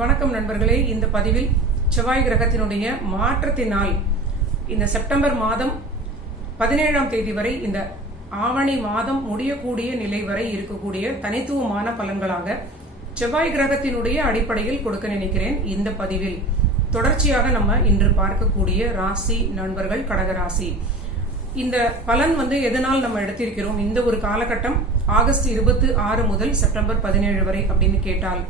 வணக்கம் நண்பர்களே. இந்த பதிவில் செவ்வாய் கிரகத்தினுடைய மாற்றத்தினால் இந்த செப்டம்பர் மாதம் 17ஆம் தேதி வரை இந்த ஆவணி மாதம் முடியக்கூடிய நிலை வரை இருக்கக்கூடிய தனித்துவமான பலன்களாக செவ்வாய் கிரகத்தினுடைய அடிப்படையில் கொடுக்க நினைக்கிறேன். இந்த பதிவில் தொடர்ச்சியாக நம்ம இன்று பார்க்கக்கூடிய ராசி நண்பர்கள் கடகராசி. இந்த பலன் எதனால் நம்ம எடுத்திருக்கிறோம், இந்த ஒரு காலகட்டம் ஆகஸ்ட் 26 முதல் செப்டம்பர் 17 வரை அப்படின்னு கேட்டால்,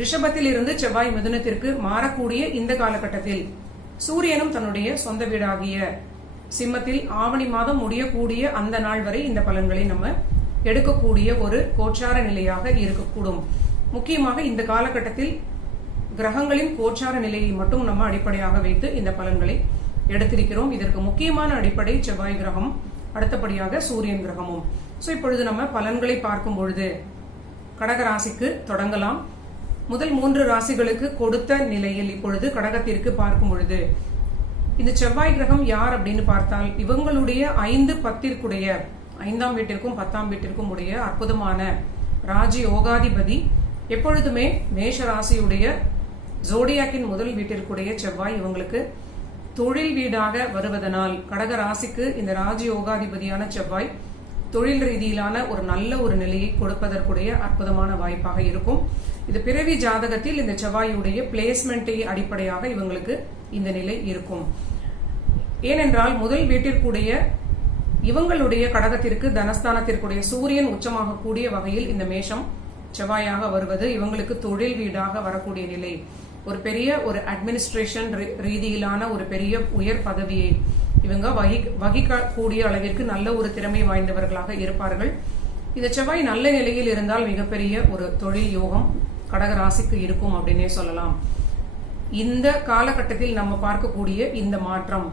ரிஷபத்தில் இருந்து செவ்வாய் மிதுனத்திற்கு மாறக்கூடிய இந்த காலகட்டத்தில் சூரியனும் தன்னுடைய சொந்த வீடாகிய சிம்மத்தில் ஆவணி மாதம் முடியக்கூடிய அந்த நாள் வரை இந்த பலன்களை நம்ம எடுக்கக்கூடிய ஒரு கோச்சார நிலையாக இருக்கக்கூடும். முக்கியமாக இந்த காலகட்டத்தில் கிரகங்களின் கோச்சார நிலையை மட்டும் நம்ம அடிப்படையாக வைத்து இந்த பலன்களை எடுத்திருக்கிறோம். இதற்கு முக்கியமான அடிப்படை செவ்வாய் கிரகம், அடுத்தபடியாக சூரியன் கிரகமும். இப்பொழுது நம்ம பலன்களை பார்க்கும் பொழுது கடகராசிக்கு தொடங்கலாம். முதல் 3 ராசிகளுக்கு கொடுத்த நிலையில் இப்பொழுது கடகத்திற்கு பார்க்கும் பொழுது இந்த செவ்வாய் கிரகம் யார் அப்படின்னு பார்த்தால், இவங்களுடைய 5, 10ற்குடைய 5ஆம் வீட்டிற்கும் 10ஆம் வீட்டிற்கும் உடைய அற்புதமான ராஜ யோகாதிபதி. எப்பொழுதுமே மேஷ ராசியுடைய ஜோடியாக்கின் முதல் வீட்டிற்குடைய செவ்வாய் இவங்களுக்கு தொழில் வீடாக வருவதனால் கடக ராசிக்கு இந்த ராஜ யோகாதிபதியான செவ்வாய் தொழில் ரீதியிலான ஒரு நல்ல ஒரு நிலையை கொடுப்பதற்குடைய அற்புதமான வாய்ப்பாக இருக்கும். இது பிறவி ஜாதகத்தில் இந்த செவ்வாயுடைய பிளேஸ்மெண்டை அடிப்படையாக இவங்களுக்கு இந்த நிலை இருக்கும். ஏனென்றால் முதல் வீட்டிற்குடைய இவங்களுடைய கடகத்திற்கு தனஸ்தானத்திற்குடைய சூரியன் உச்சமாக கூடிய வகையில் இந்த மேஷம் செவ்வாயாக வருவது இவங்களுக்கு தொழில் வீடாக வரக்கூடிய நிலை. ஒரு பெரிய ஒரு அட்மினிஸ்ட்ரேஷன் ரீதியிலான ஒரு பெரிய உயர் பதவியை இவங்க வகிக்கக்கூடிய அளவிற்கு நல்ல ஒரு திறமை வாய்ந்தவர்களாக இருப்பார்கள். இந்த செவ்வாய் நல்ல நிலையில் இருந்தால் மிகப்பெரிய ஒரு தொழில் யோகம் கடகராசிக்கு இருக்கும் அப்படின்னே சொல்லலாம். இந்த காலகட்டத்தில் நம்ம பார்க்கக்கூடிய இந்த மாற்றம்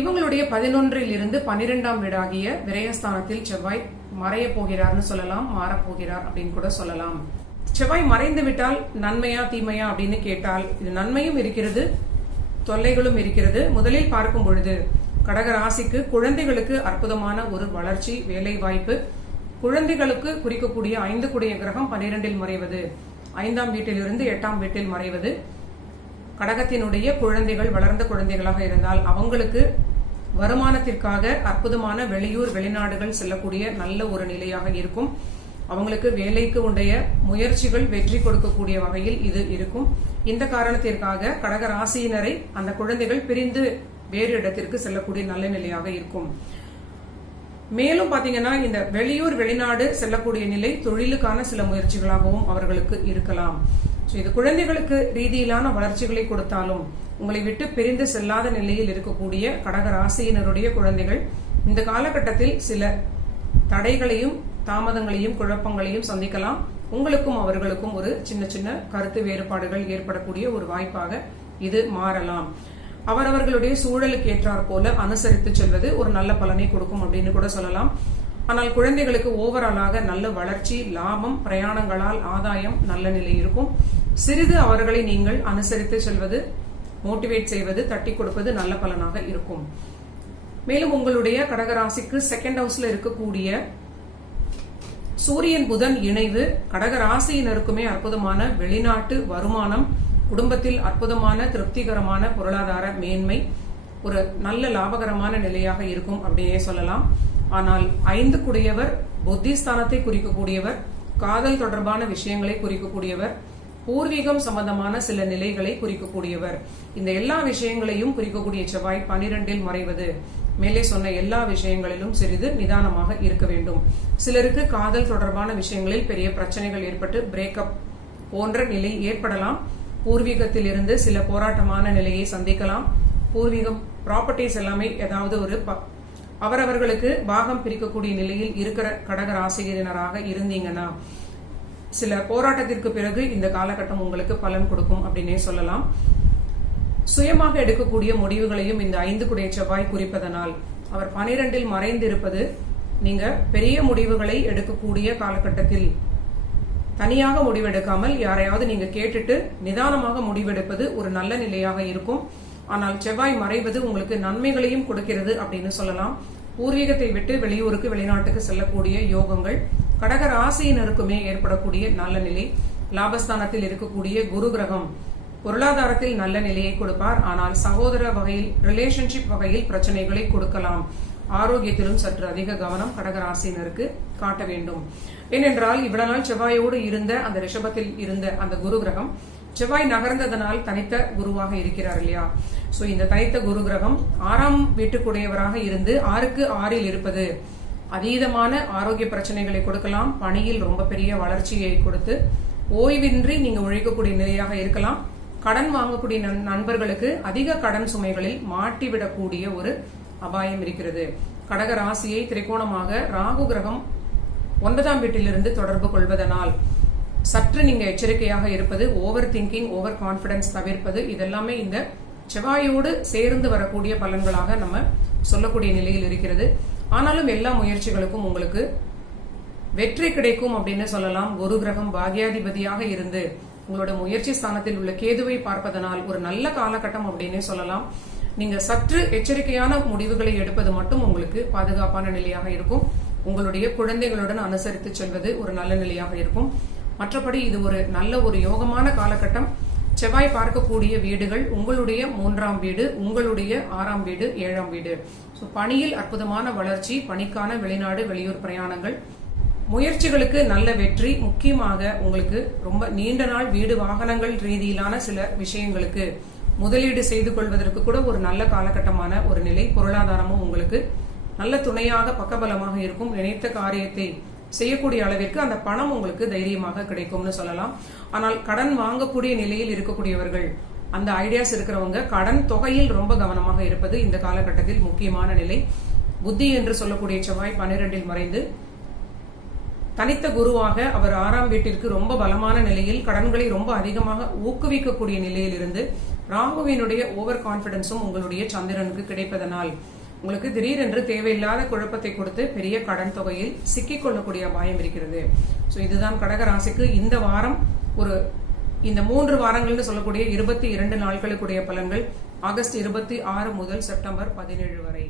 இவங்களுடைய 11ல் இருந்து 12ஆம் வீடாகிய விரயஸ்தானத்தில் செவ்வாய் மறைய போகிறார்னு சொல்லலாம், மாறப்போகிறார் அப்படின்னு கூட சொல்லலாம். செவ்வாய் மறைந்து விட்டால் நன்மையா தீமையா அப்படின்னு கேட்டால், இது நன்மையும் இருக்கிறது, தொல்லைகளும் இருக்கிறது. முதலில் பார்க்கும் பொழுது கடகராசிக்கு குழந்தைகளுக்கு அற்புதமான ஒரு வளர்ச்சி, வேலை வாய்ப்பு. குழந்தைகளுக்கு குறிக்கக்கூடிய 5 கூடிய கிரகம் 12ல் மறைவது, 5ஆம் வீட்டில் இருந்து 8ஆம் வீட்டில் மறைவது. கடகத்தினுடைய குழந்தைகள் வளர்ந்த குழந்தைகளாக இருந்தால் அவங்களுக்கு வருமானத்திற்காக அற்புதமான வெளியூர் வெளிநாடுகள் செல்லக்கூடிய நல்ல ஒரு நிலையாக இருக்கும். அவங்களுக்கு வேலைக்கு உடைய முயற்சிகள் வெற்றி கொடுக்கக்கூடிய வகையில் இது இருக்கும். இந்த காரணத்திற்காக கடக ராசியினரை அந்த குழந்தைகள் பிரிந்து வேறு இடத்திற்கு செல்லக்கூடிய நல்ல நிலையாக இருக்கும். மேலும் பாத்தீங்கன்னா இந்த வெளியூர் வெளிநாடு செல்லக்கூடிய நிலை தொழிலுக்கான சில முயற்சிகளாகவும் அவர்களுக்கு இருக்கலாம். இது குழந்தைகளுக்கு ரீதியிலான வளர்ச்சிகளை கொடுத்தாலும் உங்களை விட்டு பிரிந்து செல்லாத நிலையில் இருக்கக்கூடிய கடக ராசியினருடைய குழந்தைகள் இந்த காலகட்டத்தில் சில தடைகளையும் தாமதங்களையும் குழப்பங்களையும் சந்திக்கலாம். உங்களுக்கும் அவர்களுக்கும் ஒரு சின்ன சின்ன கருத்து வேறுபாடுகள் ஏற்படக்கூடிய ஒரு வாய்ப்பாக இது மாறலாம். அவரவர்களுடைய சூழலுக்கு ஏற்றாற் போல அனுசரித்து செல்வது ஒரு நல்ல பலனை கொடுக்கும் அப்படின்னு கூட சொல்லலாம். ஆனால் குழந்தைகளுக்கு ஓவராலாக நல்ல வளர்ச்சி, லாபம், பிரயாணங்களால் ஆதாயம், நல்ல நிலை இருக்கும். சிறிது அவர்களை நீங்கள் அனுசரித்து செல்வது, மோட்டிவேட் செய்வது, தட்டி கொடுப்பது நல்ல பலனாக இருக்கும். மேலும் உங்களுடைய கடகராசிக்கு 2nd ஹவுஸ்ல இருக்கக்கூடிய சூரியன் புதன் இணைவு கடக ராசியினருக்குமே அற்புதமான வெளிநாட்டு வருமானம், குடும்பத்தில் அற்புதமான திருப்திகரமான பொருளாதார மேன்மை, ஒரு நல்ல லாபகரமான நிலையாக இருக்கும் அப்படின்னே சொல்லலாம். ஆனால் 5 கூடியவர் புத்திஸ்தானத்தை குறிக்கக்கூடியவர், காதல் தொடர்பான விஷயங்களை குறிக்கக்கூடியவர், பூர்வீகம் சம்பந்தமான சில நிலைகளை குறிக்கக்கூடியவர். இந்த எல்லா விஷயங்களையும் குறிக்கக்கூடிய செவ்வாய் 12ல் மறைவது மேலே சொன்ன எல்லா விஷயங்களிலும் சிறிது நிதானமாக இருக்க வேண்டும். சிலருக்கு காதல் தொடர்பான விஷயங்களில் பெரிய பிரச்சனைகள் ஏற்பட்டு பிரேக்கப் போன்ற நிலை ஏற்படலாம். பூர்வீகத்தில் இருந்து சில போராட்டமான நிலையை சந்திக்கலாம். பூர்வீகம் ப்ராப்பர்ட்டிஸ் எல்லாமே ஏதாவது ஒரு அவரவர்களுக்கு பாகம் பிரிக்கக்கூடிய நிலையில் இருக்கிற கடக ராசியினராக இருந்தீங்கன்னா சில போராட்டத்திற்கு பிறகு இந்த காலகட்டம் உங்களுக்கு பலன் கொடுக்கும் அப்படின்னே சொல்லலாம். சுயமாக எடுக்கக்கூடிய முடிவுகளையும் இந்த 5 கூடிய செவ்வாய் குறிப்பதனால் அவர் 12ல் மறைந்திருப்பது நீங்க பெரிய முடிவுகளை எடுக்கக்கூடிய காலகட்டத்தில் தனியாக முடிவெடுக்காமல் யாரையாவது நீங்க கேட்டுட்டு நிதானமாக முடிவெடுப்பது ஒரு நல்ல நிலையாக இருக்கும். ஆனால் செவ்வாய் மறைவது உங்களுக்கு நன்மைகளையும் கொடுக்கிறது அப்படின்னு சொல்லலாம். பூர்வீகத்தை விட்டு வெளியூருக்கு வெளிநாட்டுக்கு செல்லக்கூடிய யோகங்கள் கடக ராசியினருக்குமே ஏற்படக்கூடிய நல்ல நிலை. லாபஸ்தானத்தில் இருக்கக்கூடிய குரு கிரகம் பொருளாதாரத்தில் நல்ல நிலையை கொடுப்பார். ஆனால் சகோதர வகையில், ரிலேஷன்ஷிப் வகையில் பிரச்சனைகளை கொடுக்கலாம். ஆரோக்கியத்திலும் சற்று அதிக கவனம் கடகராசினருக்கு காட்ட வேண்டும். ஏனென்றால் இவ்வளவு நாள் செவ்வாயோடு இருந்த அந்த ரிஷபத்தில் இருந்த அந்த குரு கிரகம் செவ்வாய் நகர்ந்ததனால் தனித்த குருவாக இருக்கிறார் இல்லையா? சோ இந்த தனித்த குரு கிரகம் 6ஆம் வீட்டுக்குடையவராக இருந்து 6க்கு 6ல் இருப்பது அதீதமான ஆரோக்கிய பிரச்சனைகளை கொடுக்கலாம். பணியில் ரொம்ப பெரிய வளர்ச்சியை கொடுத்து ஓய்வின்றி நீங்க உழைக்கக்கூடிய நிலையாக இருக்கலாம். கடன் வாங்கக்கூடிய நண்பர்களுக்கு அதிக கடன் சுமைகளில் மாட்டிவிடக்கூடிய ஒரு அபாயம் இருக்கிறது. கடக ராசியை திரிகோணமாக ராகு கிரகம் 9ஆம் வீட்டிலிருந்து தொடர்பு கொள்வதனால் சற்று நீங்க எச்சரிக்கையாக இருப்பது, ஓவர் திங்கிங், ஓவர் கான்பிடன்ஸ் தவிர்ப்பது, இதெல்லாமே இந்த செவ்வாயோடு சேர்ந்து வரக்கூடிய பலன்களாக நம்ம சொல்லக்கூடிய நிலையில் இருக்கிறது. ஆனாலும் எல்லா முயற்சிகளுக்கும் உங்களுக்கு வெற்றி கிடைக்கும் அப்படின்னு சொல்லலாம். குரு கிரகம் பாக்யாதிபதியாக இருந்து உங்களோட முயற்சி ஸ்தானத்தில் உள்ள கேதுவை பார்ப்பதனால் ஒரு நல்ல காலகட்டம் அப்படின்னு சொல்லலாம். நீங்க சற்று எச்சரிக்கையான முடிவுகளை எடுப்பது மட்டும் உங்களுக்கு பாதுகாப்பான நிலையாக இருக்கும். உங்களுடைய குழந்தைகளுடன் அனுசரித்து செல்வது ஒரு நல்ல நிலையாக இருக்கும். மற்றபடி இது ஒரு நல்ல ஒரு யோகமான காலகட்டம். செவ்வாய் பார்க்கக்கூடிய வீடுகள் உங்களுடைய 3ஆம் வீடு, உங்களுடைய 6ஆம் வீடு, 7ஆம் வீடு. பணியில் அற்புதமான வளர்ச்சி, பணிக்கான வெளிநாடு வெளியூர் பிரயாணங்கள், முயற்சிகளுக்கு நல்ல வெற்றி. முக்கியமாக உங்களுக்கு ரொம்ப நீண்ட நாள் வீடு வாகனங்கள் ரீதியிலான சில விஷயங்களுக்கு முதலீடு செய்து கொள்வதற்கு கூட ஒரு நல்ல காலகட்டமான ஒரு நிலை. பொருளாதாரமும் உங்களுக்கு நல்ல துணையாக பக்கபலமாக இருக்கும். நினைத்த காரியத்தை செய்யக்கூடிய அளவிற்கு அந்த பணம் உங்களுக்கு தைரியமாக கிடைக்கும்னு சொல்லலாம். ஆனால் கடன் வாங்கக்கூடிய நிலையில் இருக்கக்கூடியவர்கள், அந்த ஐடியாஸ் இருக்கிறவங்க கடன் தொகையில் ரொம்ப கவனமாக இருப்பது இந்த காலகட்டத்தில் முக்கியமான நிலை. புத்தி என்று சொல்லக்கூடிய செவ்வாய் 12ல் மறைந்து தனித்த குருவாக அவர் 6ஆம் வீட்டிற்கு ரொம்ப பலமான நிலையில் கடன்களை ரொம்ப அதிகமாக ஊக்குவிக்கக்கூடிய நிலையில் இருந்து ராகுவினுடைய ஓவர் கான்பிடன்ஸும் உங்களுடைய சந்திரனுக்கு கிடைப்பதனால் உங்களுக்கு திடீரென்று தேவையில்லாத குழப்பத்தை கொடுத்து பெரிய கடன் தொகையில் சிக்கிக் கொள்ளக்கூடிய அபாயம் இருக்கிறது. சோ இதுதான் கடக ராசிக்கு இந்த வாரம், இந்த 3 வாரங்கள்னு சொல்லக்கூடிய 22 நாட்களுக்குடைய பலன்கள். ஆகஸ்ட் 26 முதல் செப்டம்பர் 17 வரை.